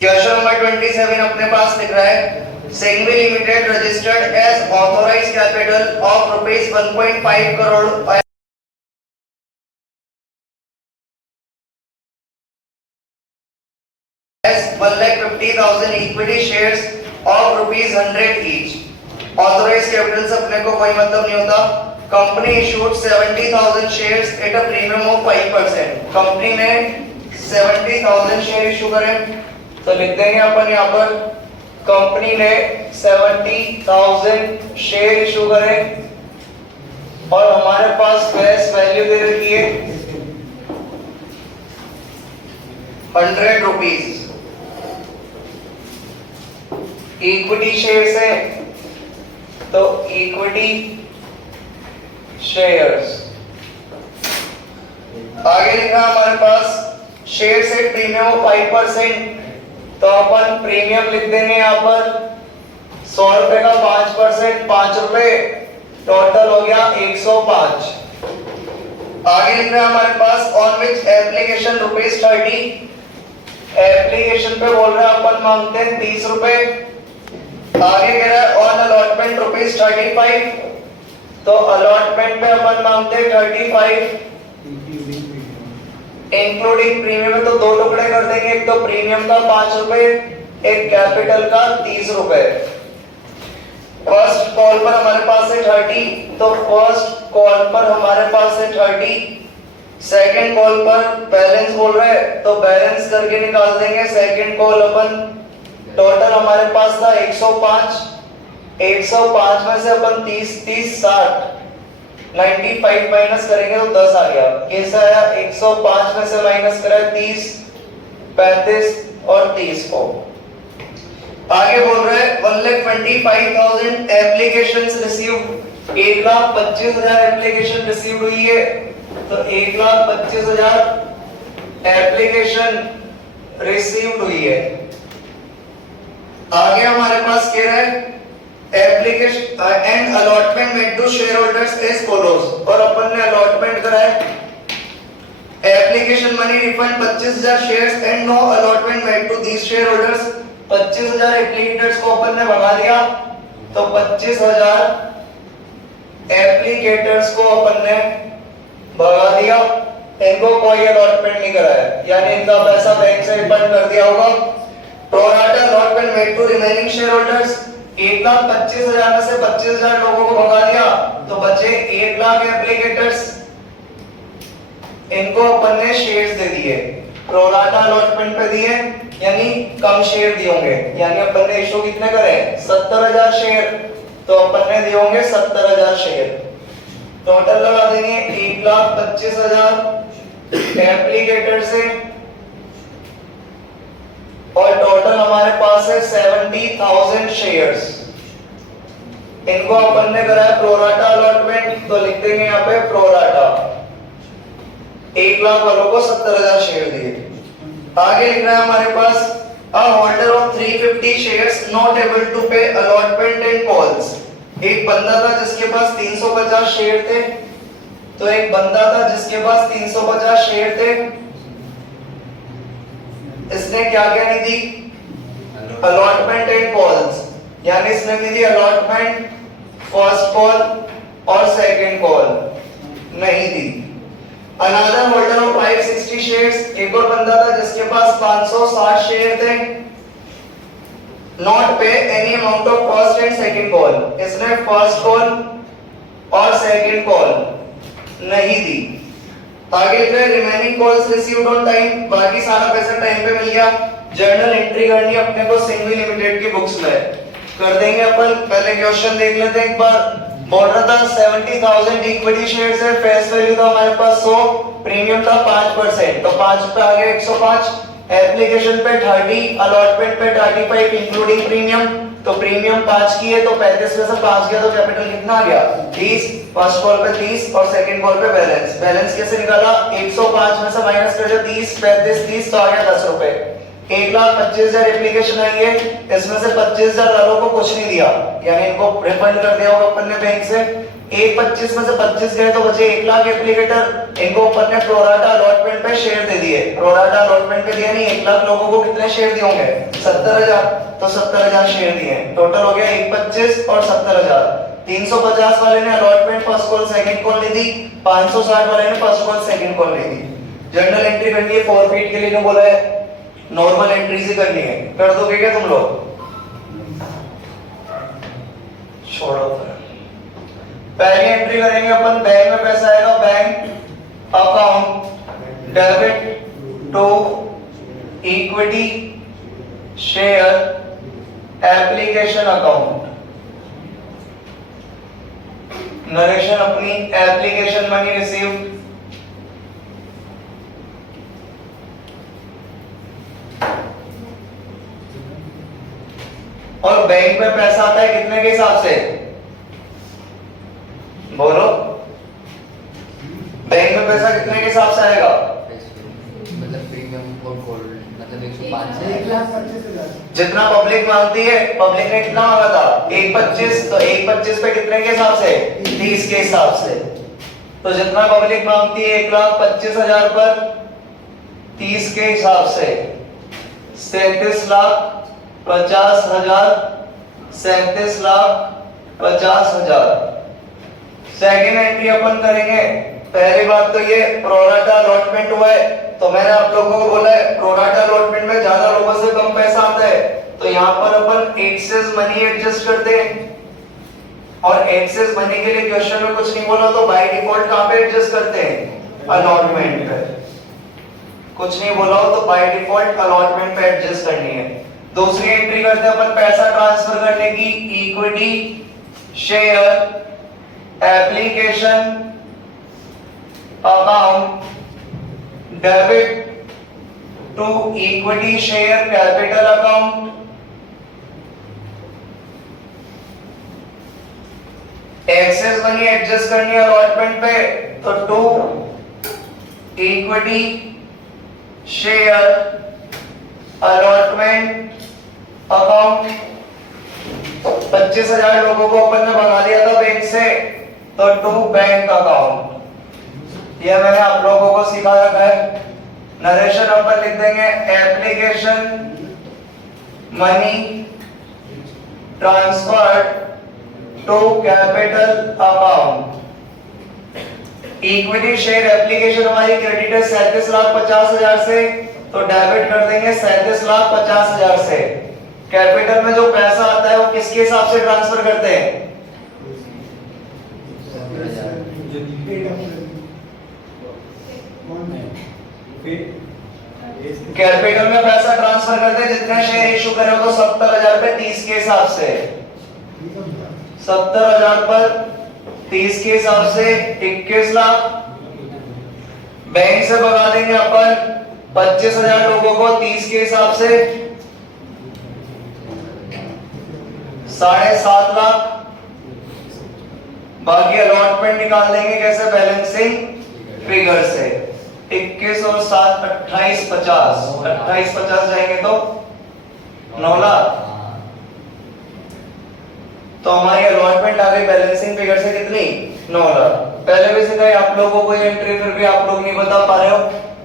Question number 27 अपने पास लिख रहा है Singhvi limited registered as authorised capital of rupees 1.5 crore as 1,50,000 equity shares of rupees 100 each. Authorized capital से अपने को कोई मतलब नहीं होता. Company issued 70,000 shares at a premium of 5%. Company ने 70,000 शेयर इशू करे तो लिख देंगे अपन यहाँ पर कंपनी ने 70,000 शेयर इशू करे और हमारे पास फेस वैल्यू दे रखी है 100 रुपीज. इक्विटी शेयर्स है तो इक्विटी शेयर्स. आगे लिखा हमारे पास शेयर से प्रीमियम 5%, तो अपन प्रीमियम लिख देंगे यहाँ पर 100 रुपए का 5%, 5 रुपए टोटल हो गया 105. आगे लिख रहा है हमारे pass on which application rupees 30. Application पे बोल रहा है अपन मांगते हैं 30 रुपए. आगे कह रहा है ऑन अलॉटमेंट रुपीज 35, तो अलॉटमेंट पे अपन मांगते हैं 35 इंक्लूडिंग प्रीमियम में, तो दो टुकड़े कर देंगे, एक तो प्रीमियम का 5 रुपए, एक कैपिटल का 30 रुपए. फर्स्ट कॉल पर हमारे पास है 30, तो फर्स्ट कॉल पर हमारे पास है 30. सेकंड कॉल पर बैलेंस बोल रहे हैं तो बैलेंस करके निकाल देंगे. सेकंड कॉल अपन टोटल हमारे पास था 105. 105 में से अपन 30 30 60 95 माइनस करेंगे तो 10 आ गया. कैसा आया? 105 में से माइनस करा 30, 35 और 30 को. आगे बोल रहे हैं 1,25,000 एप्लीकेशंस रिसीव्ड. 1,25,000 एप्लीकेशन रिसीव्ड हुई है, तो 1,25,000 एप्लीकेशन रिसीव्ड हुई है. आगे हमारे पास कह रहा है application and allotment made to shareholders as follows. और अपन ने अलॉटमेंट करा है application money refund 25,000 shares and no allotment made to these shareholders. 25,000 applicators को अपन ने भगा दिया, तो 25,000 एप्लीकेटर्स को अपन ने भगा दिया, इनको कोई अलॉटमेंट नहीं करा है, यानी इनका पैसा बैंक से रिफंड कर दिया होगा. Pro rata allotment made to remaining shareholders. 1,25,000 में से 25,000 लोगों को भगा दिया, तो बचे 1,00,000 एप्लीकेटर्स, इनको अपन ने शेयर्स दे दिए. प्रोराटा अलॉटमेंट पे दिए यानी कम शेयर दिए होंगे, यानी अपन ने इशू कितने करे? 70,000 शेयर, तो अपन ने दिए होंगे 70,000 शेयर. टोटल लगा देंगे 1,25,000 एप्लीकेटर से, और टोटल हमारे पास है 70,000 शेयर्स. इनको अपन ने करा है प्रोराटा अलॉटमेंट, तो लिख देंगे यहाँ पे प्रोराटा. 1,00,000 वालों को 70,000 शेयर दिए. आगे लिख रहा है हमारे पास a holder of 350 shares not able to pay allotment and calls. एक बंदा था जिसके पास 350 शेयर थे, तो एक बंदा था जिसके पास 350 शेयर थे, इसने क्या क्या नहीं दी? अलॉटमेंट एंड कॉल्स, यानी इसने नहीं दी अलॉटमेंट, फर्स्ट कॉल और सेकंड कॉल नहीं दी. अनदर होल्डर ऑफ 560 शेयर्स, एक और बंदा था जिसके पास 560 शेयर थे, नॉट पे any amount of first and second call, इसने फर्स्ट कॉल और सेकंड कॉल नहीं दी. आगे फिर remaining calls received on time, बाकी सारा पैसा टाइम पे मिल गया. जर्नल एंट्री करनी अपने को सिंघवी लिमिटेड की बुक्स में कर देंगे अपन. पहले क्वेश्चन देख लेते हैं एक बार. बोल रहा था 70,000 इक्विटी शेयर्स है, फेस वैल्यू था हमारे पास 100, प्रीमियम था 5%, तो 5 पे आ गया 105. एप्लीकेशन पे 30, अलॉटमेंट पे 35 इंक्लूडिंग प्रीमियम, तो प्रीमियम 5 की है, तो 35 में से 5 गया, तो कैपिटल कितना आ गया? 30. फर्स्ट कॉल पे 30 और सेकंड कॉल पे बैलेंस. बैलेंस कैसे निकाला? 105 में से माइनस कर दिया 30, 35 30, तो आ गया 10 रुपए. 1,25,000 एप्लीकेशन आई है, इसमें से 25,000 वालों को कुछ नहीं दिया, यानी इनको रिफंड कर दिया होगा अपन ने बैंक से. एक 25 में से 25 गए तो बचे 1 लाख एप्लीकेटर, इनको अपन ने प्रोराटा अलॉटमेंट पे शेयर दे दिए। प्रोराटा अलॉटमेंट पे दिया नहीं, 1 लाख लोगों को कितने शेयर दिए होंगे? 70,000। तो 70,000 शेयर दिए, टोटल हो गया 125 और 70,000। 350 वाले ने allotment first call second call ली थी, 560 वाले ने फर्स्ट कॉल सेकंड कॉल ली थी। जनरल एंट्री करनी है, फॉरफीट के लिए ने बोला है, नॉर्मल एंट्री से करनी है, कर दोगे क्या तुम लोग? छोड़ो फिर। पहली एंट्री करेंगे अपन, बैंक में पैसा आएगा, bank account debit to equity share application account. Narration अपनी एप्लीकेशन मनी रिसीव्ड, और बैंक में पैसा आता है कितने के हिसाब से? बोलो, बैंक में पैसा कितने के हिसाब से आएगा? मतलब प्रीमियम और गोल्ड मतलब 105 से जितना पब्लिक मांगती है, पब्लिक ने कितना मांगा था? 125, तो 125 पे कितने के हिसाब से? 30 के हिसाब से। तो जितना पब्लिक मांगती है 1,25,000 पर 30 के हिसाब से 37,50,000, 37,50,000। सेकेंड एंट्री अपन करेंगे। पहली बात तो ये प्रोराटा अलॉटमेंट हुआ है, तो मैंने आप लोगों को बोला है प्रोराटा अलॉटमेंट में ज्यादा लोगों से कम पैसा आता है, तो यहाँ पर अपन एक्सेस मनी एडजस्ट करते हैं। और एक्सेस मनी के लिए क्वेश्चन में कुछ नहीं बोला तो बाय डिफॉल्ट कहां पे एडजस्ट करते हैं? अलॉटमेंट पे। कुछ नहीं बोला हो तो बाय डिफॉल्ट अलॉटमेंट पे एडजस्ट करनी है। दूसरी एंट्री करते हैं अपन पैसा ट्रांसफर करने की, equity share application account debit to equity share capital account. Excess money adjust करनी है अलॉटमेंट पे, तो to equity share allotment account. 25,000 लोगों को अपन ने बना दिया था बैंक से, तो टू बैंक अकाउंट। यह मैंने आप लोगों को सिखा रखा है। नरेशन अपन लिख देंगे application money transfer to capital account. Equity share application हमारी क्रेडिट है 37,50,000 से, तो डेबिट कर देंगे 37,50,000 से। कैपिटल में जो पैसा आता है वो किसके हिसाब से ट्रांसफर करते हैं? कैपिटल में पैसा ट्रांसफर करते हैं जितने शेयर इशू करे हो, तो 70,000 पे 30 के हिसाब से 70,000 पर 30 के हिसाब से 21 लाख। बैंक से भगा देंगे अपन 25,000 लोगों को 30 के हिसाब से 7.5 लाख। बाकी अलॉटमेंट निकाल देंगे कैसे? बैलेंसिंग फिगर से 21 और 7 28 50 28 50 जाएंगे तो 9 लाख। तो हमारी अलॉटमेंट आ गई बैलेंसिंग फिगर से कितनी? 9 लाख। पहले भी सिखाई आप लोगों को ये एंट्री, फिर भी आप लोग नहीं बता पा रहे हो।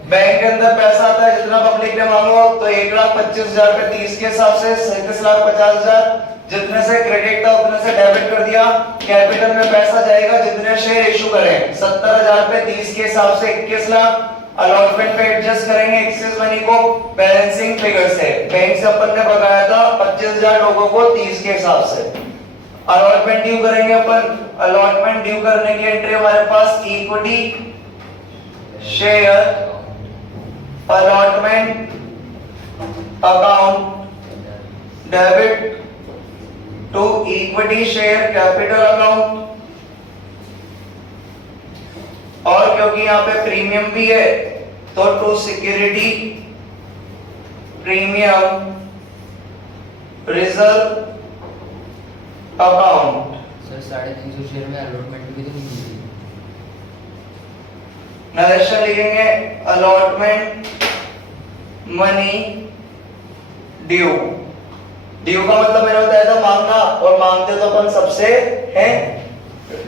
बैंक के अंदर पैसा आता है जितना पब्लिक ने मांगो, तो 1,25,000 पे 30 के हिसाब से 37,50,000। जितने से क्रेडिट था उतने से डेबिट कर दिया। कैपिटल में पैसा जाएगा जितने शेयर इशू करें, 70,000 पे 30 के हिसाब से 21 लाख। अलॉटमेंट पे एडजस्ट करेंगे एक्सेस मनी को बैलेंसिंग फिगर से। बैंक से अपन ने भगाया था 25,000 लोगों को 30 के हिसाब से। अलॉटमेंट ड्यू करेंगे अपन। अलॉटमेंट ड्यू करने की एंट्री हमारे पास equity share allotment account debit to equity share capital account. और क्योंकि यहां पे प्रीमियम भी है, तो to security premium reserve account. Sir 350 share में अलॉटमेंट भी तो नहीं मिली। नरेशन लिखेंगे अलॉटमेंट मनी ड्यू। ड्यू का मतलब मैंने बताया था मांगना, और मांगते तो अपन सबसे हैं।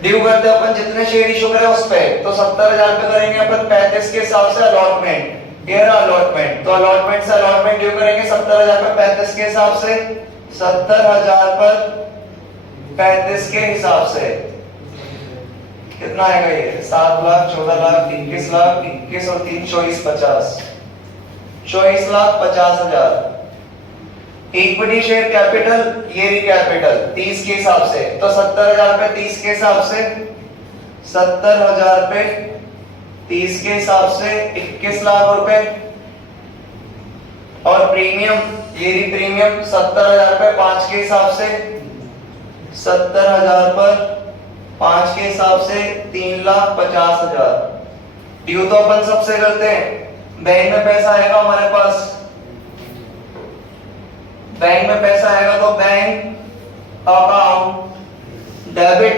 ड्यू करते अपन जितने शेयर इशू करे उस पे, तो 70,000 पे करेंगे अपन 35 के हिसाब से अलॉटमेंट, ये रहा अलॉटमेंट, तो अलॉटमेंट से अलॉटमेंट ड्यू करेंगे 70,000 पे 35 के हिसाब से, 70,000 पर 35 के हिसाब से कितना आएगा ये 7 लाख 14 लाख 21 लाख 21 और 3 24 50, 24,50,000। इक्विटी शेयर कैपिटल ये भी कैपिटल 30 के हिसाब से, तो 70,000 पे 30 के हिसाब से, 70,000 पे 30 के हिसाब से 21 लाख रुपए। और प्रीमियम ये भी प्रीमियम 70,000 पे 5 के हिसाब से, 70,000 पर 5 के हिसाब से 3,50,000। ड्यू तो अपन सबसे करते हैं, बैंक में पैसा आएगा हमारे पास, बैंक में पैसा आएगा तो बैंक अकाउंट डेबिट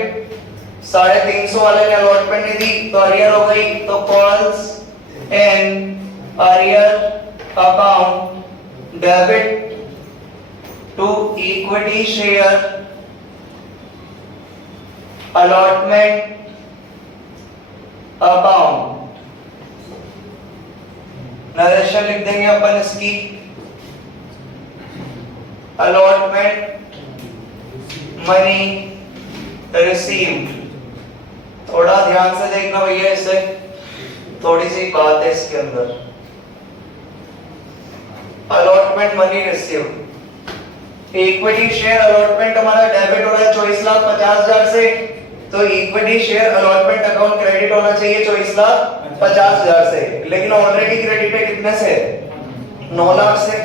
350 वाले ने अलॉटमेंट नहीं दी तो अरियर हो गई, तो calls in arrear account debit to equity share allotment account. Narration लिख देंगे अपन इसकी, अलॉटमेंट मनी रिसीव्ड। थोड़ा ध्यान से देखना भैया, इससे थोड़ी सी बात है इसके अंदर। Allotment money received, equity share allotment हमारा डेबिट हो रहा है 24,50,000 से, तो equity share allotment account credit होना चाहिए 24,50,000 से, लेकिन ऑलरेडी क्रेडिट है कितने से 9 लाख से।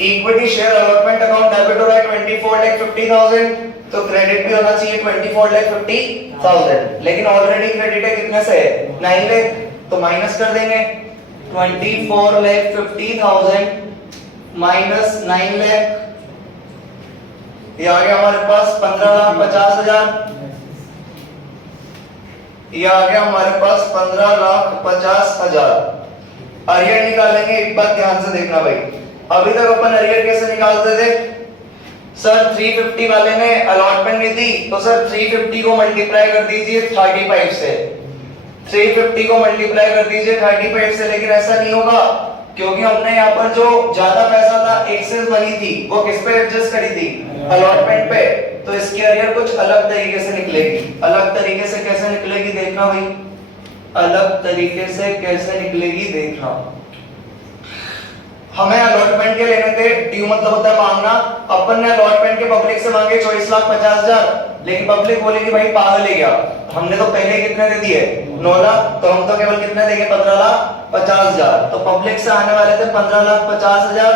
Equity share allotment account debit हो रहा है 24,50,000, तो क्रेडिट भी होना चाहिए 24,50,000, लेकिन ऑलरेडी क्रेडिट है कितने से 9 लाख, तो माइनस कर देंगे 24,50,000 माइनस 9 लाख, ये आ गया हमारे पास 15,50,000, ये आ गया हमारे पास 15,50,000। अरियर निकालेंगे, एक बात ध्यान से देखना भाई, अभी तक अपन अरियर कैसे निकालते थे, सर 350 वाले ने अलॉटमेंट नहीं दी, तो सर 350 को मल्टीप्लाई कर दीजिए 35 से, 350 को मल्टीप्लाई कर दीजिए 35 से, लेकिन ऐसा नहीं होगा क्योंकि हमने यहाँ पर जो ज्यादा पैसा था एक्सेस मनी थी वो किस पे एडजस्ट करी थी अलॉटमेंट पे, तो इसकी अरियर कुछ अलग तरीके से निकलेगी। अलग तरीके से कैसे निकलेगी देखना भाई, अलग तरीके से कैसे निकलेगी देखना। हमें अलॉटमेंट के लेने थे, ड्यू मतलब होता है मांगना, अपन ने अलॉटमेंट के पब्लिक से मांगे 24,50,000, लेकिन पब्लिक बोलेगी भाई पागल है क्या, हमने तो पहले कितने दे दिए 9 लाख, तो हम तो केवल कितने देंगे 15,50,000, तो पब्लिक से आने वाले थे 15,50,000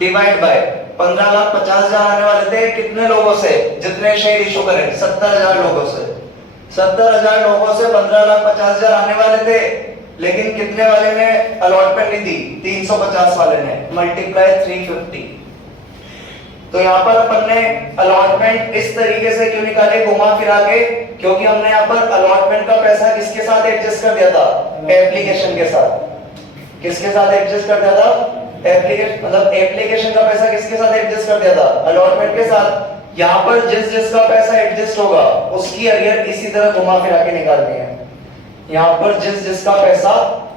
डिवाइड बाय 15,50,000 आने वाले थे कितने लोगों से, जितने शेयर इशू करें 70,000 लोगों से, 70,000 लोगों से 15,50,000 आने वाले थे, लेकिन कितने वाले ने अलॉटमेंट नहीं दी 350 वाले ने, मल्टीप्लाई 350। तो यहाँ पर अपन ने अलॉटमेंट इस तरीके से क्यों निकाले घुमा फिरा के, क्योंकि हमने यहाँ पर अलॉटमेंट का पैसा किसके साथ एडजस्ट कर दिया था, एप्लीकेशन के साथ। किसके साथ एडजस्ट कर दिया था, एप्लीकेशन, मतलब एप्लीकेशन का पैसा किसके साथ एडजस्ट कर दिया था, अलॉटमेंट के साथ। यहाँ पर जिस जिसका पैसा एडजस्ट होगा उसकी अरियर इसी तरह घुमा फिरा के निकालनी है। यहाँ पर जिस जिसका पैसा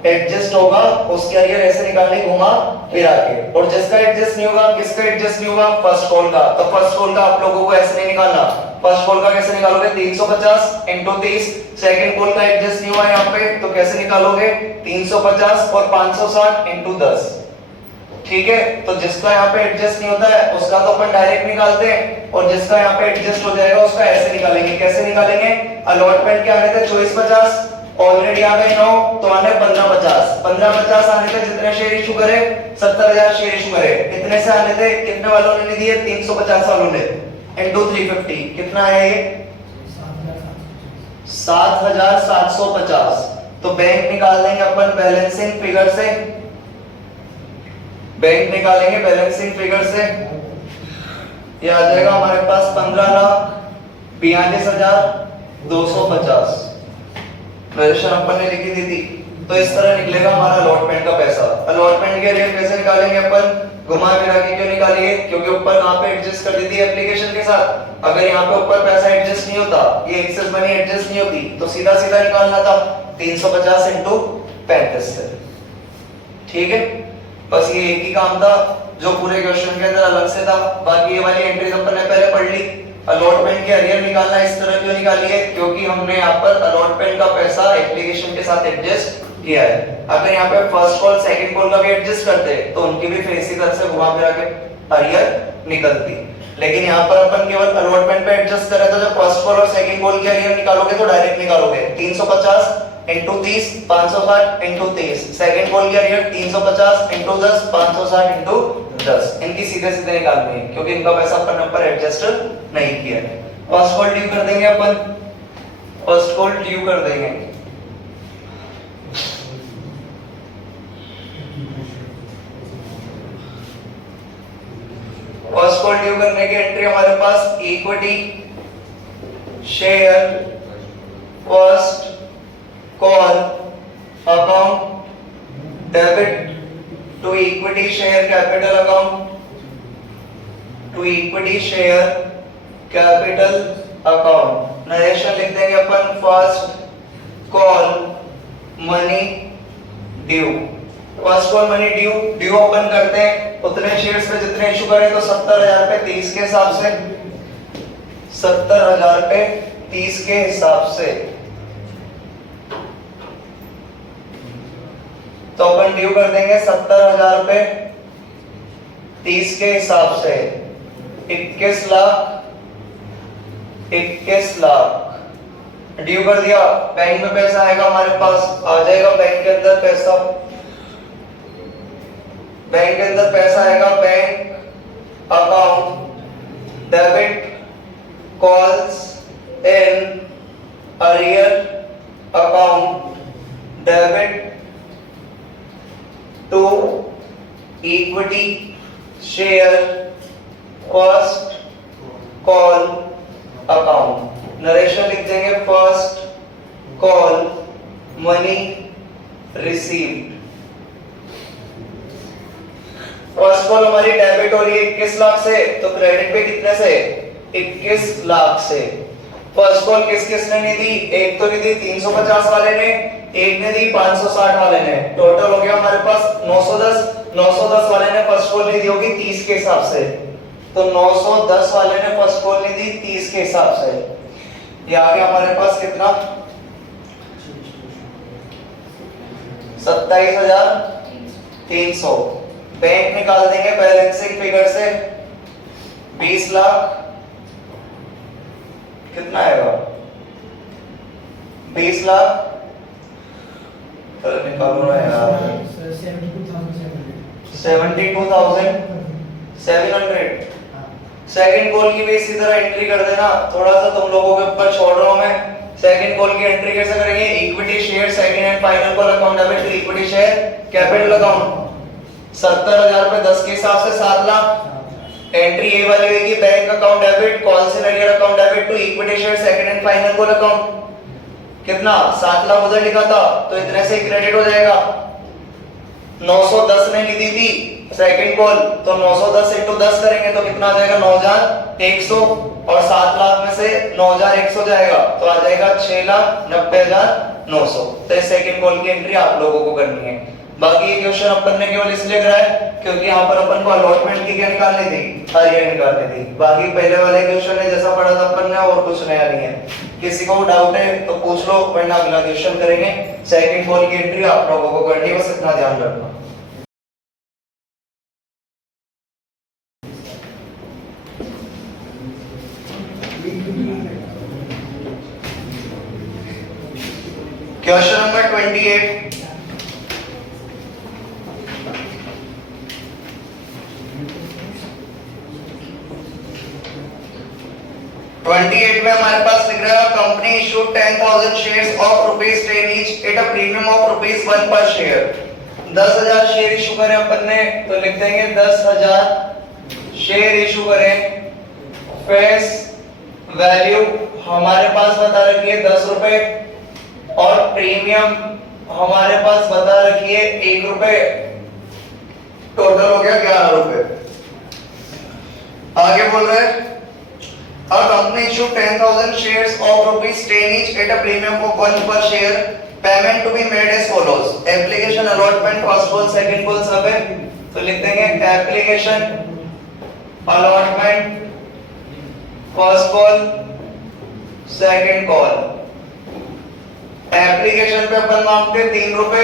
एडजस्ट होगा उसकी अरियर ऐसे निकालनी घुमा फिरा के, और जिसका एडजस्ट नहीं होगा, किसका एडजस्ट नहीं होगा, फर्स्ट कॉल का, तो फर्स्ट कॉल का आप लोगों को ऐसे नहीं निकालना। फर्स्ट कॉल का कैसे निकालोगे 350 इंटू 30, सेकंड कॉल का एडजस्ट नहीं हुआ यहाँ पे तो कैसे निकालोगे 350 और 560 इंटू 10, ठीक है। तो जिसका यहाँ पे एडजस्ट नहीं होता है उसका तो अपन डायरेक्ट निकालते हैं, और जिसका यहाँ पे एडजस्ट हो जाएगा उसका ऐसे निकालेंगे। कैसे निकालेंगे, अलॉटमेंट के आने थे 24,50, ऑलरेडी आ गए 9, तो आने 15,50, 15,50 आने थे, जितने शेयर इशू करे 70,000 शेयर इशू करे, कितने से आने थे, कितने वालों ने नहीं दिए 350 वालों ने, इनटू 350 कितना है ये 7,750। तो बैंक निकाल देंगे अपन बैलेंसिंग फिगर से, बैंक निकालेंगे बैलेंसिंग फिगर से, ये आ जाएगा हमारे पास 15,42,250 रजिस्ट्रेशन अपन ने लिखी थी। तो इस तरह निकलेगा हमारा अलॉटमेंट का पैसा। अलॉटमेंट के रेट कैसे निकालेंगे अपन, घुमा फिरा के क्यों निकाली है? क्योंकि ऊपर कहां पे एडजस्ट कर दी थी एप्लीकेशन के साथ। अगर यहाँ पे ऊपर पैसा एडजस्ट नहीं होता, ये एक्सेस मनी एडजस्ट नहीं होती, तो सीधा सीधा निकालना था 350 इंटू 35 से। ठीक है, बस ये एक ही काम था जो पूरे क्वेश्चन के अंदर अलग से था। बाकी ये वाली एंट्रीज अपन ने पहले पढ़ ली। अलॉटमेंट के अरियर निकालना इस तरह क्यों निकाली है? क्योंकि हमने यहाँ पर अलॉटमेंट का पैसा एप्लीकेशन के साथ एडजस्ट किया है। अगर यहाँ पे फर्स्ट कॉल सेकंड कॉल का भी एडजस्ट करते तो उनकी भी फेस इधर से घुमा फिरा के अरियर निकलती, लेकिन यहाँ पर अपन केवल अलॉटमेंट पे एडजस्ट कर रहे थे। जब फर्स्ट कॉल और सेकंड कॉल के अरियर निकालोगे तो डायरेक्ट निकालोगे 350 इंटू 30 560 इंटू 30। सेकंड कॉल के अरियर 350 इंटू 10 560 इंटू 10। इनकी सीधे सीधे निकालनी है क्योंकि इनका पैसा अपन ऊपर एडजस्ट नहीं किया है। फर्स्ट कॉल ड्यू कर देंगे अपन, फर्स्ट कॉल ड्यू कर देंगे। फर्स्ट कॉल ड्यू करने की एंट्री हमारे पास equity share first call account debit to equity share capital account, to equity share capital account. Narration लिख देंगे अपन first call money due. First call money due, due open करते हैं उतने शेयर्स पे जितने इशू करें, तो 70,000 पे 30 के हिसाब से, 70,000 पे 30 के हिसाब से। तो अपन ड्यू कर देंगे 70,000 पे 30 के हिसाब से 21 लाख, 21 लाख ड्यू कर दिया। बैंक में पैसा आएगा हमारे पास, आ जाएगा बैंक के अंदर पैसा, बैंक के अंदर पैसा आएगा। Bank account debit calls in arrear account debit to equity share first call account. Narration लिख देंगे first call money received. First call हमारी डेबिट हो रही है 21 लाख से, तो क्रेडिट पे कितने से? 21 लाख से। फर्स्ट कॉल किस किसने नहीं दी? एक तो नहीं दी 350 वाले ने, एक ने दी 560 वाले ने। टोटल हो गया हमारे पास 910। 910 वाले ने फर्स्ट कॉल नहीं दी होगी 30 के हिसाब से, तो 910 वाले ने फर्स्ट कॉल नहीं दी 30 के हिसाब से। ये आ गया हमारे पास कितना? 27,300। बैंक निकाल देंगे बैलेंसिंग फिगर से 20 लाख, कितना आएगा? 20 लाख निकालो ना यार, 72,700। सेकंड कॉल की भी इसी तरह एंट्री कर देना। थोड़ा सा तुम लोगों के ऊपर छोड़ रहा हूं मैं। सेकंड कॉल की एंट्री कैसे करेंगे? Equity share second and final call account debit to equity share capital account. 70,000 पे 10 के हिसाब से 7 लाख। एंट्री ए वाली होगी bank account debit calls in arrear account debit to equity share second and final call account. कितना? 7 लाख उधर लिखा था तो इतने से क्रेडिट हो जाएगा। 910 ने ली थी सेकंड कॉल, तो 910 इंटू 10 करेंगे तो कितना आ जाएगा? 9,100। और 7 लाख में से 9,100 जाएगा तो आ जाएगा 6,90,900। तो इस सेकंड कॉल की एंट्री आप लोगों को करनी है। बाकी ये क्वेश्चन अपन ने केवल इसलिए कराया क्योंकि यहाँ पर अपन को अलॉटमेंट की क्या निकालनी थी? अरियर निकालनी थी। बाकी पहले वाले क्वेश्चन ने जैसा पढ़ा था अपन ने और कुछ नया नहीं है। किसी को डाउट है तो पूछ लो, वरना अगला क्वेश्चन करेंगे। सेकंड कॉल की एंट्री आप लोगों को करनी है, बस इतना ध्यान रखना। Question number 28। में हमारे पास लिख रहा है company issued 10,000 shares of ₹10 each at a premium of ₹1 पर शेयर। 10,000 शेयर इशू करें अपन ने, तो लिख देंगे 10,000 शेयर इशू करें। फेस वैल्यू हमारे पास बता रखी है 10 रुपए और प्रीमियम हमारे पास बता रखी है 1 रुपए। टोटल हो गया 11 रुपए। आगे बोल रहे हैं A company issued 10,000 shares of rupees 10 each at a premium of 1 per share. Payment to be made as follows. Application allotment first call second call सब है, तो लिख देंगे application allotment first call second call. Application पे अपन मांगते 3 रुपए,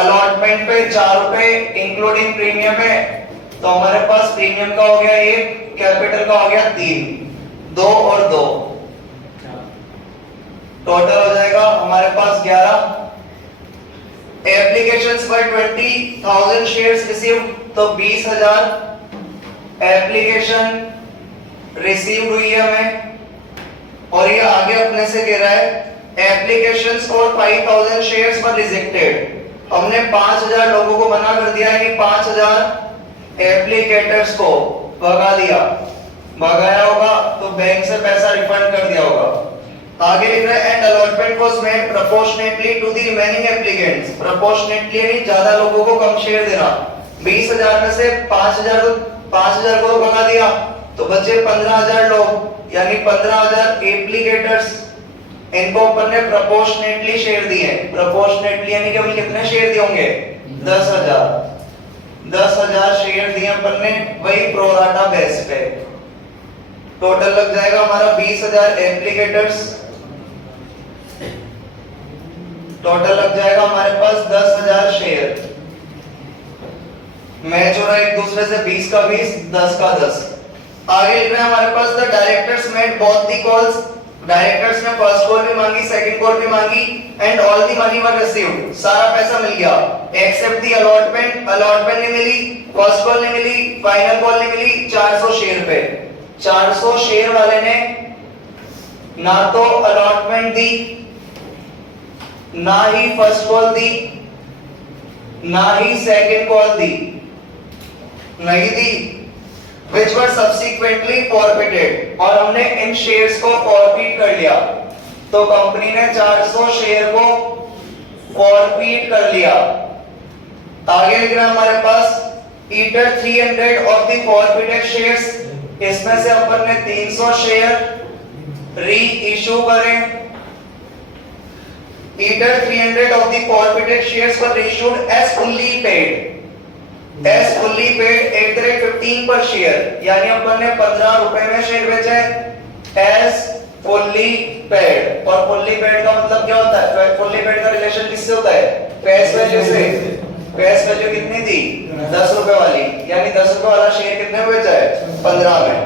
allotment पे 4 रुपए इंक्लूडिंग प्रीमियम है, तो हमारे पास प्रीमियम का हो गया 1, कैपिटल का हो गया 3, 2 और 2 टोटल हो जाएगा हमारे पास 11। एप्लीकेशंस पर 20,000 शेयर्स रिसीव्ड, तो 20,000 एप्लीकेशन रिसीव्ड हुई है हमें, और ये आगे अपने से कह रहा है एप्लीकेशंस फॉर 5,000 शेयर्स पर रिजेक्टेड। हमने 5,000 लोगों को मना कर दिया, यानी 5,000 एप्लीकेटर्स को भगा दिया, भगाया होगा तो बैंक से पैसा रिफंड कर दिया होगा। आगे लिख रहा है and allotment was made proportionately to the remaining applicants. Proportionately यानी ज्यादा लोगों को कम शेयर देना। 20,000 में से 5,000 को भगा दिया तो बचे 15,000 लोग, यानी 15,000 एप्लीकेटर्स, इनको अपन ने प्रोपोर्शनेटली शेयर दिए। प्रोपोर्शनेटली यानी केवल कितने शेयर दिए होंगे? 10,000 शेयर दिए अपन ने, वही प्रोराटा बेस पे। टोटल लग जाएगा हमारा 20,000 एप्लीकेटर्स, टोटल लग जाएगा हमारे पास 10,000 शेयर। मैच हो रहा है एक दूसरे से, 20 का 20, 10 का 10। आगे लिख रहे हैं हमारे पास the directors made both the calls. Directors ने फर्स्ट कॉल भी मांगी, सेकंड कॉल भी मांगी, and all the money were received. सारा पैसा मिल गया एक्सेप्ट द अलॉटमेंट। अलॉटमेंट नहीं मिली, फर्स्ट कॉल नहीं मिली, फाइनल कॉल नहीं मिली। 400 शेयर पे 400 शेयर वाले ने ना तो अलॉटमेंट दी, ना ही फर्स्ट कॉल दी, ना ही सेकंड कॉल दी, नहीं दी, which were subsequently forfeited, और हमने इन शेयर्स को फॉरफीट कर लिया। तो कंपनी ने 400 शेयर को फॉरफीट कर लिया। आगे लिख रहा है हमारे पास either 300 of the forfeited shares, इसमें से अपन ने 300 शेयर री इशू करे। either 300 of the forfeited shares were issued as fully paid, as fully paid at the rate 15 per share, यानी अपन ने 15 रुपए में शेयर बेचे as fully paid। और fully paid का मतलब क्या होता है? fully paid का रिलेशन किससे होता है? फेस वैल्यू से। फेस वैल्यू कितनी थी? 10 रुपए वाली, यानी 10 रुपए वाला शेयर कितने में बेचा है? 15 में।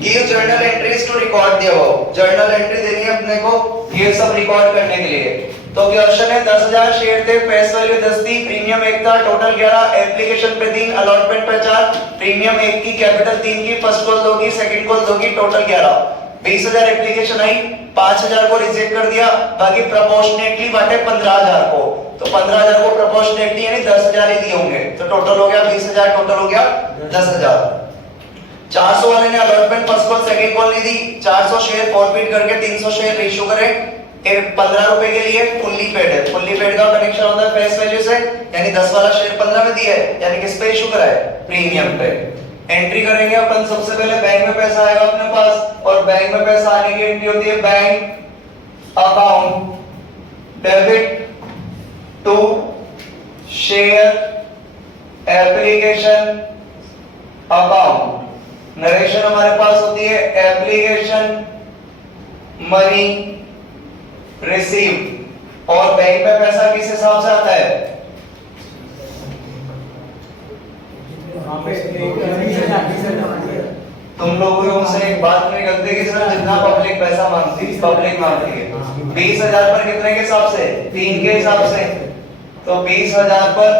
Give journal entries to record दिया हो, जर्नल एंट्री देनी है अपने को ये सब रिकॉर्ड करने के लिए। तो क्वेश्चन है 10,000 शेयर थे, फेस वैल्यू 10 थी, प्रीमियम 1 था, टोटल 11, एप्लीकेशन पे 3, अलॉटमेंट पे 4, प्रीमियम 1 की, कैपिटल 3 की, फर्स्ट कॉल 2 की, सेकंड कॉल 2 की, टोटल 11। 20,000 एप्लीकेशन आई, 5,000 को रिजेक्ट कर दिया, बाकी प्रोपोर्शनेटली बांटे 15,000 को। तो 15,000 को प्रोपोर्शनेटली यानी 10,000 ही दिए होंगे, तो टोटल हो गया 20,000, टोटल हो गया 10,000। 400 वाले ने allotment first call second call नहीं दी, 400 शेयर फॉरफीट करके 300 शेयर इशू करे 15 रुपए के लिए। फुल्ली पेड है, फुल्ली पेड का कनेक्शन होता है फेस वैल्यू से, यानी 10 वाला शेयर 15 में दिया है, यानी किस पे इशू करा है? प्रीमियम पे। एंट्री करेंगे अपन, सबसे पहले बैंक में पैसा आएगा अपने पास, और बैंक में पैसा आने की एंट्री होती है bank account debit to share application account. Narration हमारे पास होती है एप्लीकेशन मनी रिसीव, और बैंक में पैसा किस हिसाब से आता है? तुम लोगों से एक बात नहीं करते कि सर जितना पब्लिक पैसा मांगती है, पब्लिक मांगती है 20,000 पर कितने के हिसाब से? 3 के हिसाब से। तो 20,000 पर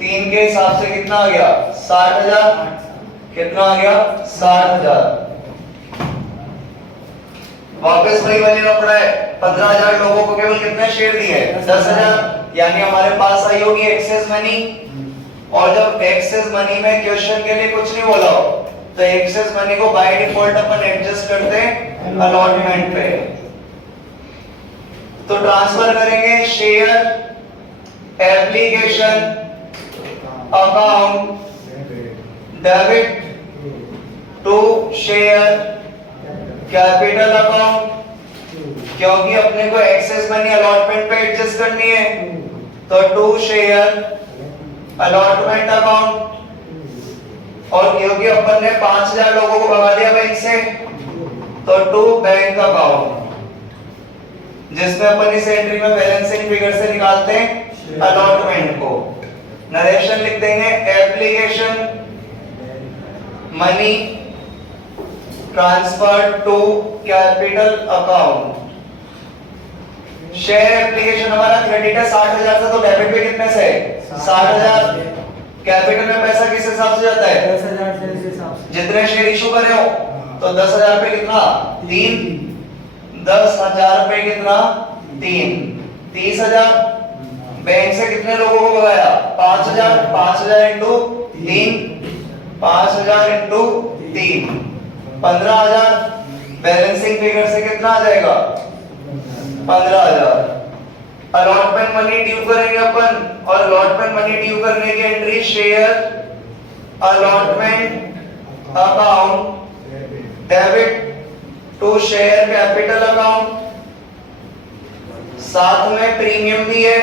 3 के हिसाब से कितना आ गया? 60,000। कितना आ गया? 60,000। वापस वही वाली पड़ा है, 15,000 लोगों को केवल कितने शेयर दिए? 10,000, यानी हमारे पास आई होगी एक्सेस मनी। और जब एक्सेस मनी में क्वेश्चन के लिए कुछ नहीं बोला हो तो एक्सेस मनी को बाय डिफॉल्ट अपन एडजस्ट करते हैं अलॉटमेंट पे। तो ट्रांसफर करेंगे share application account debit to share capital account, क्योंकि अपने को एक्सेस मनी अलॉटमेंट पे एडजस्ट करनी है तो टू शेयर अलॉटमेंट अकाउंट, और क्योंकि अपन ने 5000 लोगों को भगा दिया बैंक से तो टू बैंक अकाउंट, जिसमें अपन इस एंट्री में बैलेंसिंग फिगर से निकालते हैं अलॉटमेंट को। नरेशन लिख देंगे application money transfer to capital account. Share application हमारा क्रेडिट है 60,000 से, तो डेबिट पे कितने से 60,000। कैपिटल में पैसा किस हिसाब से जाता है 10,000 से इस हिसाब से। जितने शेयर इशू करे हो, तो 10,000 पे कितना 3, 10,000 पे कितना 3, 30,000। बैंक से कितने लोगों को भगाया 5,000, 5,000 इंटू 3, 5,000 इंटू 3, 15,000। बैलेंसिंग फिगर से कितना आ जाएगा 15,000। अलॉटमेंट मनी ड्यू करेंगे अपन, और अलॉटमेंट मनी ड्यू करने की entry share allotment account debit to share capital account, साथ में प्रीमियम भी है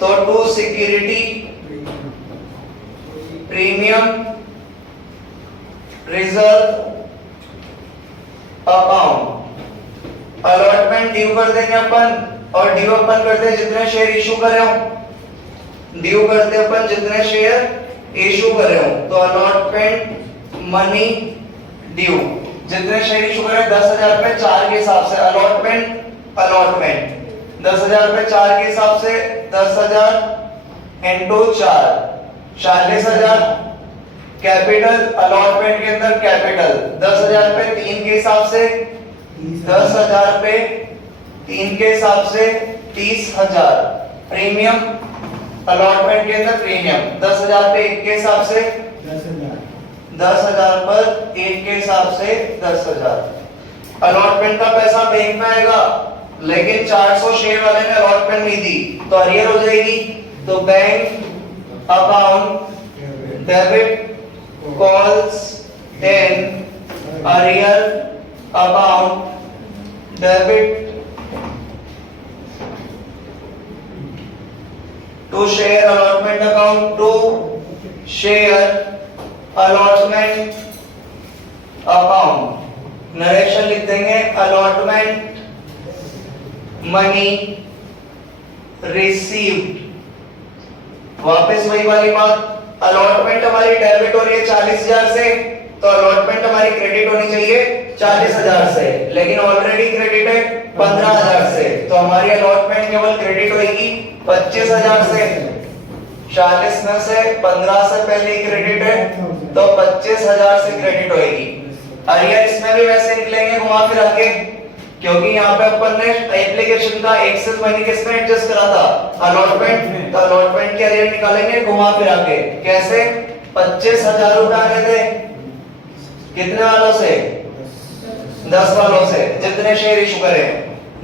तो to security premium reserve account. Allotment due कर देंगे अपन, और ड्यू अपन करते हैं जितने शेयर इशू करे हो, ड्यू करते हैं अपन जितने शेयर इशू करे हो, तो अलॉटमेंट मनी ड्यू जितने शेयर इशू करे 10,000 पे 4 के हिसाब से अलॉटमेंट 10,000 पे 4 के हिसाब से 10,000 इंटू 4 40,000। कैपिटल अलॉटमेंट के अंदर कैपिटल 10,000 पे 3 के हिसाब से 10,000 पे 3 के हिसाब से 30,000। प्रीमियम अलॉटमेंट के अंदर प्रीमियम 10,000 पे 1 के हिसाब से 10,000 पर 1 के हिसाब से 10,000। अलॉटमेंट का पैसा बैंक में आएगा, लेकिन 400 शेयर वाले ने अलॉटमेंट नहीं दी तो अरियर हो जाएगी, तो bank account debit calls in arrear account debit to share allotment account to share allotment account. Narration लिख देंगे अलॉटमेंट मनी रिसीव्ड। वापस वही वाली बात, अलॉटमेंट हमारी डेबिट हो रही है 40,000 से, तो अलॉटमेंट हमारी क्रेडिट होनी चाहिए 40,000 से, लेकिन ऑलरेडी क्रेडिट है 15,000 से, तो हमारी अलॉटमेंट केवल क्रेडिट होगी 25,000 से। 40 में से 15 से पहले क्रेडिट है तो 25,000 से क्रेडिट होगी। अरियर इसमें भी वैसे निकलेंगे घुमा फिरा के, क्योंकि यहाँ पे अपन ने एप्लीकेशन का एक्सेस मनी किस में एडजस्ट करा था अलॉटमेंट, तो अलॉटमेंट के अरियर निकालेंगे घुमा फिरा के। कैसे 25,000 रुपए आ रहे थे कितने वालों से 10 वालों से, जितने शेयर इशू करे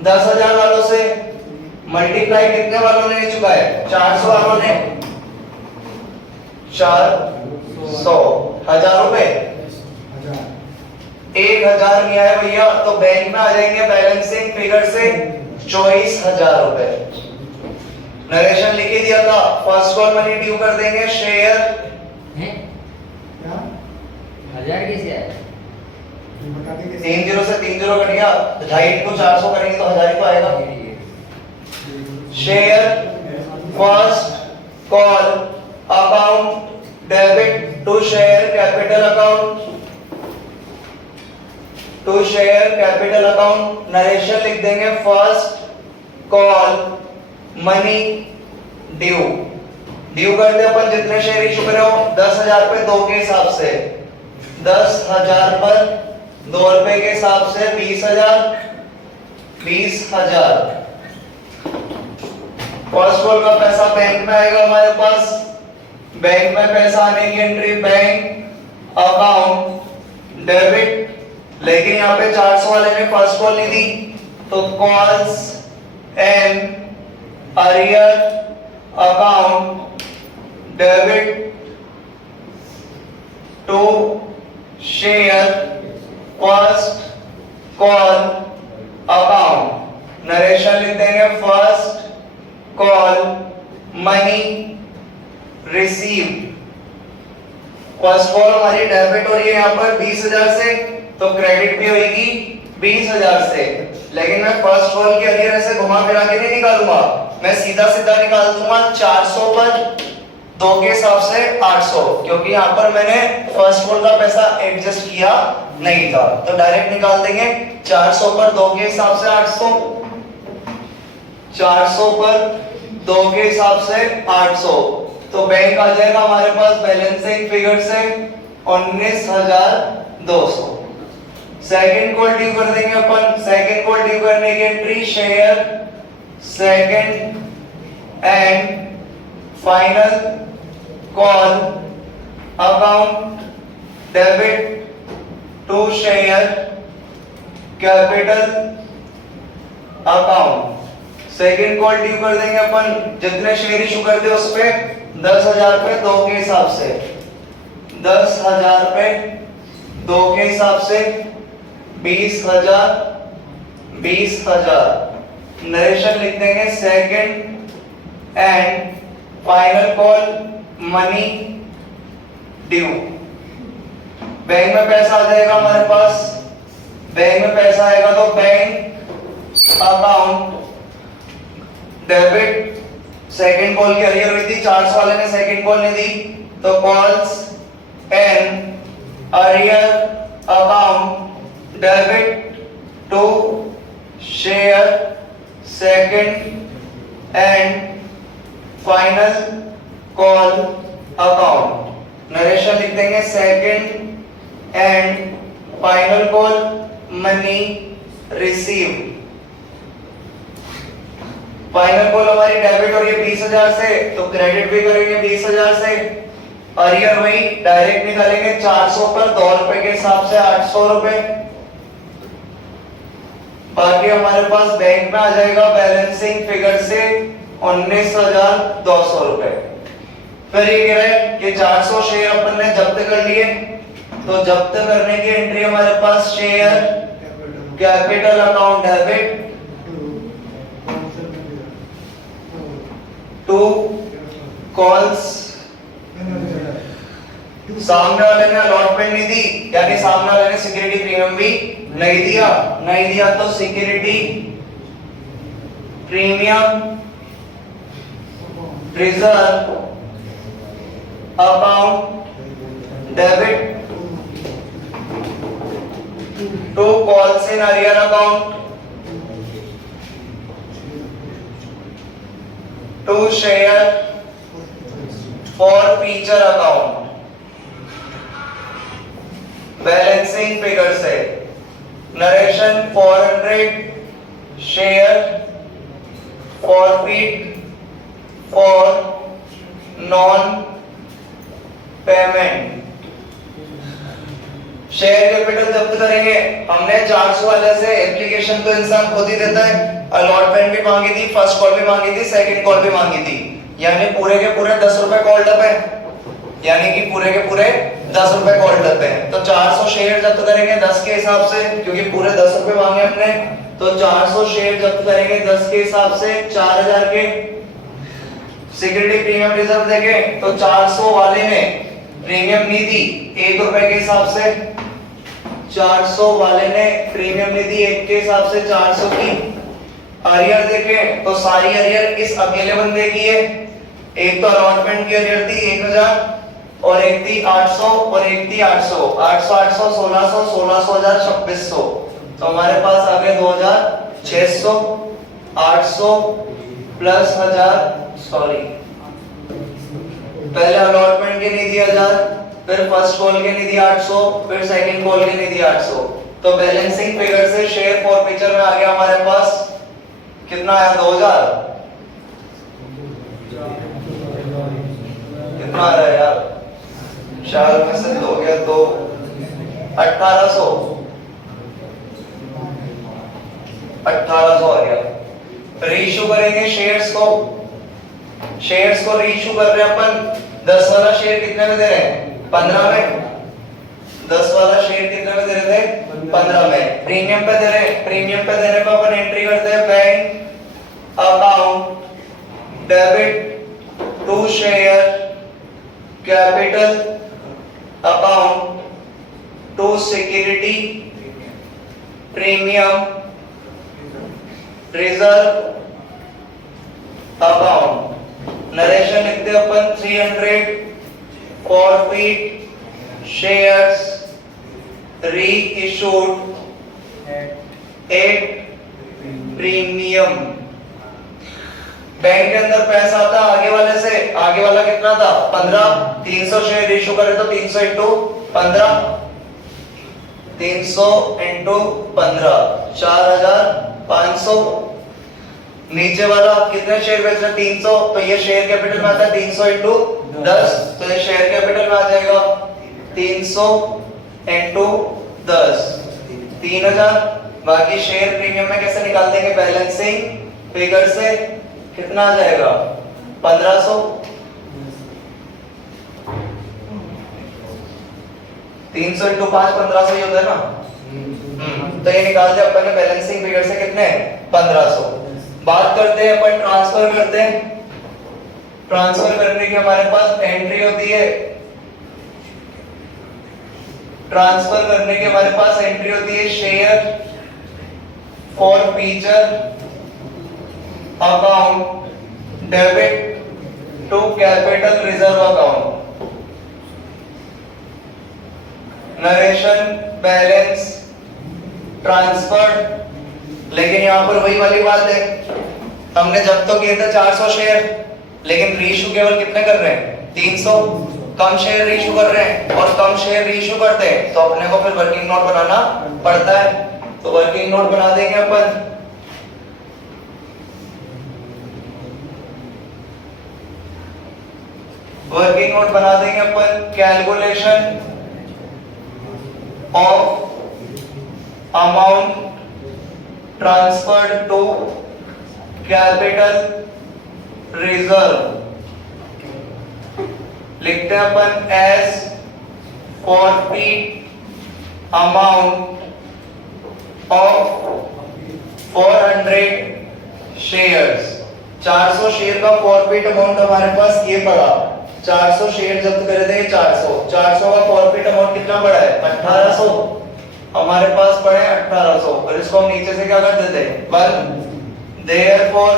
10,000 वालों से मल्टीप्लाई कितने वालों ने चुका है 400 वालों ने, 400 1000 रुपए 1,000 नहीं आया भैया, तो बैंक में आ जाएंगे बैलेंसिंग फिगर से 24,000 रुपए। नरेशन लिख ही दिया था, फर्स्ट कॉल मनी ड्यू कर देंगे शेयर हैं 1000 कैसे आया 30 से 30 कट गया, 2.5 को 400 करेंगे तो 1000 ही तो आएगा। Share first call account debit to share capital account to share capital account. Narration लिख देंगे first call money due. Due करते अपन जितने शेयर इशू करे हो 10,000 पे 2 के हिसाब से, 10,000 पर 2 रुपए के हिसाब से 20,000 20,000। फर्स्ट कॉल का पैसा बैंक में आएगा हमारे पास, बैंक में पैसा आने की एंट्री बैंक अकाउंट डेबिट, लेकिन यहाँ पे 400 वाले ने फर्स्ट कॉल नहीं दी तो calls and arrear account debit to share first call account. Narration लिख देंगे first call money receive. First call हमारी डेबिट हो रही है यहाँ पर 20,000 से, तो क्रेडिट भी होगी 20,000 से। लेकिन मैं फर्स्ट कॉल की अरियर ऐसे घुमा फिरा के नहीं निकालूंगा, मैं सीधा सीधा निकाल दूंगा 400 पर 2 के हिसाब से 800, क्योंकि यहाँ पर मैंने फर्स्ट कॉल का पैसा एडजस्ट किया नहीं था। तो डायरेक्ट निकाल देंगे 400 पर 2 के हिसाब से 800, 400 पर 2 के हिसाब से 800। तो बैंक आ जाएगा हमारे पास बैलेंसिंग फिगर से 19,200। सेकंड कॉल ड्यू कर देंगे अपन। सेकंड कॉल ड्यू करने की entry share second and final call account debit to share capital account. Second call due कर देंगे अपन, जितने शेयर इशू करते उस पे 10,000 पे 2 के हिसाब से, 10,000 पे 2 के हिसाब से 20,000 20,000। नरेशन लिख देंगे second and final call money due. Bank में पैसा आ जाएगा हमारे पास, बैंक में पैसा आएगा तो bank account debit. Second call की अरियर हुई थी, 400 वाले ने सेकंड कॉल नहीं दी, तो calls and arrear account debit to share second and final call account. Narration लिख देंगे second and final call money receive. Final call हमारी डेबिट हो रही है 20,000 से, तो क्रेडिट भी करेंगे 20,000 से। अरियर वही डायरेक्ट निकालेंगे 400 पर 2 रुपए के हिसाब से 800 रुपए। बाकी हमारे पास बैंक में आ जाएगा बैलेंसिंग फिगर से 19,200 रुपए। फिर ये कह रहा है कि 400 शेयर अपन ने जब्त कर लिए, तो जब्त करने की एंट्री हमारे पास share capital account debit to calls. सामने वाले ने अलॉटमेंट नहीं दी, यानी सामने वाले ने सिक्योरिटी प्रीमियम भी नहीं दिया, तो security premium reserve account debit to calls in arrear account to share forfeiture account. Balancing figure से narration 400 share forfeit for non payment. Share capital जब्त करेंगे। हमने 400 वाले से एप्लीकेशन तो इंसान खुद ही देता है, अलॉटमेंट भी मांगी थी, फर्स्ट कॉल भी मांगी थी, सेकंड कॉल भी मांगी थी, यानी पूरे के पूरे 10 रुपए कॉल डब है, यानी कि पूरे के पूरे 10 रुपए कॉल डब है। तो 400 शेयर जब्त करेंगे 10 के हिसाब से, क्योंकि पूरे 10 रुपए मांगे हमने, तो 400 शेयर जब्त करेंगे 10 के हिसाब से 4,000 के। सिक्योरिटी प्रीमियम रिजर्व देंगे तो 400 वाले ने प्रीमियम नहीं दी 1 रुपए के हिसाब से, 400 वाले ने प्रीमियम नहीं दी 1 के हिसाब से 400 की। अरियर देखें तो सारी अरियर इस अकेले बंदे की है, एक तो अलॉटमेंट की अरियर थी 1,000 और एक थी 800 और एक थी 800, 800 800 1600 16,000 2600, तो हमारे पास आ गए 2,600। 800 प्लस 1,000, सॉरी पहले अलॉटमेंट के नहीं दिया 1,000, फिर फर्स्ट कॉल के नहीं दिया 800, फिर सेकंड कॉल के नहीं दिया 800। तो बैलेंसिंग फिगर से शेयर फॉरफिचर में आ गया हमारे पास कितना आया 2,000। कितना आ रहा है यार, शायद में से 2 गया तो 1,800 आ गया। रीइशू करेंगे शेयर्स को रीइशू कर रहे हैं अपन 10 वाला शेयर कितने में दे रहे हैं? 15 में। 10 वाला शेयर कितने में दे रहे थे? 15 में। प्रीमियम पे दे रहे हैं, प्रीमियम पे देने पे अपन एंट्री करते हैं bank account debit to share capital account to security premium reserve account. Narration लिखते हैं अपन 300 forfeit shares reissued at premium. Bank के अंदर पैसा आता आगे वाले से, आगे वाला कितना था? 15। 300 शेयर इशू करे तो 300 इंटू 15, 300 इंटू 15 4500। नीचे वाला कितने शेयर बेच रहे? 300, तो ये शेयर कैपिटल में आता है 300 इंटू 10, तो ये शेयर कैपिटल में आ जाएगा 300 इंटू 10 3000। बाकी शेयर प्रीमियम में कैसे निकाल देंगे? बैलेंसिंग फिगर से कितना आ जाएगा? 1500। 300 इंटू 5 1500 ही होता है ना। तो ये निकाल दिया अपन ने बैलेंसिंग फिगर से कितने? 1500। बात करते हैं अपन ट्रांसफर करते हैं। ट्रांसफर करने की हमारे पास एंट्री होती है, ट्रांसफर करने की हमारे पास एंट्री होती है share forfeiture account debit to capital reserve account. Narration balance transfer. लेकिन यहां पर वही वाली बात है, हमने जब तो किए थे 400 शेयर, लेकिन रीइशू केवल कितने कर रहे हैं? 300। कम शेयर रीइशू कर रहे हैं, और कम शेयर रीइशू करते हैं तो अपने को फिर वर्किंग नोट बनाना पड़ता है। तो वर्किंग नोट बना देंगे अपन। वर्किंग नोट बना देंगे अपन। Calculation of amount transferred to capital reserve लिखते हैं अपन as forfeit amount of 400 shares. 400 share का फॉरफीट अमाउंट हमारे पास ये पड़ा। 400 शेयर जब्त करे थे 400 का फॉरफीट अमाउंट कितना पड़ा है? 1800। हमारे पास पड़े 1800, और इसको हम नीचे से क्या कर देते हैं? 1 therefore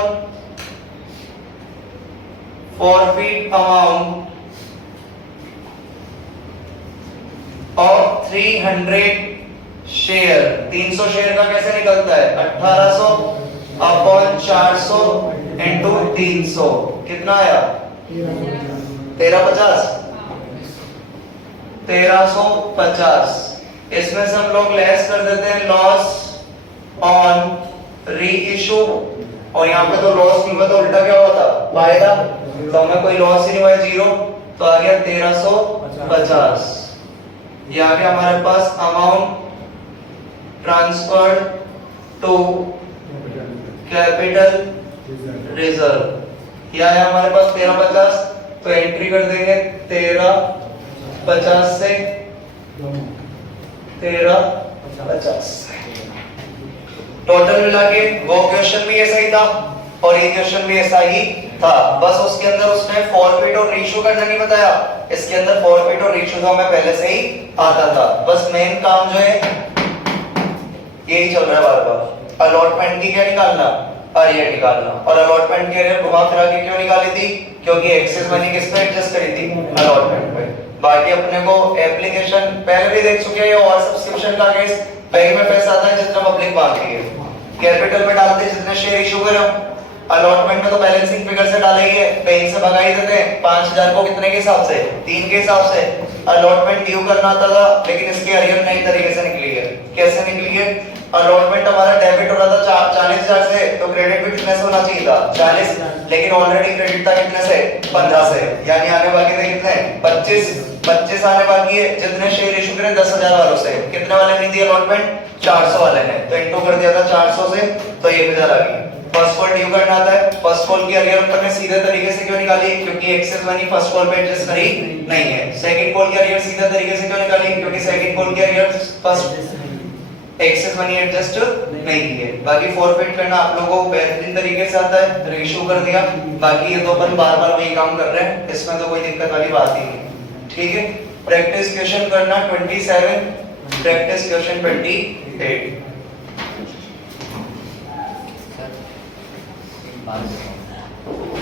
forfeit amount of 300 share. 300 share का कैसे निकलता है? 1800 अपॉन 400 इंटू 300 कितना आया? 1350। 1350। इसमें से हम लोग लेस कर देते हैं लॉस ऑन री इशू, और यहाँ पे तो लॉस नहीं हुआ तो उल्टा क्या हुआ था? फायदा। तो हमें कोई लॉस ही नहीं हुआ, 0, तो आ गया 1350। ये आ गया हमारे पास amount transferred to capital reserve. यह है हमारे पास 1350, तो एंट्री कर देंगे 1350 से 1350। टोटल मिला के वो क्वेश्चन भी ऐसा ही था और ये क्वेश्चन भी ऐसा ही था, बस उसके अंदर उसने फॉरफिट और रीइशू करना नहीं बताया। इसके अंदर फॉरफिट और रीइशू तो हमें पहले से ही आता था, बस मेन काम जो है यही चल रहा है बार बार। अलॉटमेंट की क्या निकालना? अरियर निकालना। और अलॉटमेंट की अरियर घुमा फिरा के क्यों निकाली थी? क्योंकि एक्सेस मनी किस पे एडजस्ट करी थी? अलॉटमेंट पे। बाकी अपने को एप्लीकेशन पहले भी देख चुके हैं, और सब्सक्रिप्शन का केस बैंक में पैसा आता है जितना पब्लिक मांग रही है, कैपिटल में डालते हैं जितने शेयर इशू करो, अलॉटमेंट में तो बैलेंसिंग फिगर से डालेंगे, बैंक से भगा ही देते हैं 5000 को कितने के हिसाब से? 3 के हिसाब से। अलॉटमेंट ड्यू करना आता था, लेकिन इसकी अरियर नई तरीके से निकली है। कैसे निकली है? अलॉटमेंट हमारा डेबिट हो रहा था 40,000 से, तो क्रेडिट भी कितने से होना चाहिए था? 40, लेकिन ऑलरेडी क्रेडिट था कितने से? 15 से, यानी आने बाकी थे कितने? 25 आने बाकी है। जितने शेयर इशू करे 10,000 वालों से, कितने वाले ने दी अलॉटमेंट? 400 वाले ने, तो इंटू कर दिया था 400 से, तो 1000 आ गई। फर्स्ट कॉल ड्यू करना आता है। फर्स्ट कॉल की अर्लियर हमने सीधे तरीके से क्यों निकाली, क्योंकि एक्सेस मनी फर्स्ट कॉल पे एडजस्ट करी नहीं है। सेकंड कॉल की अर्लियर सीधे तरीके से क्यों निकाली, क्योंकि सेकंड कॉल की earlier first access money adjust नहीं की है। बाकी फॉरफिट करना आप लोगों को बेहतरीन तरीके से आता है, रेशियो कर दिया। बाकी ये तो अपन बार-बार वही काम कर रहे हैं, इसमें तो कोई दिक्कत वाली बात ही नहीं। ठीक है, प्रैक्टिस क्वेश्चन करना 27, प्रैक्टिस क्वेश्चन 28। सर एक बात बताओ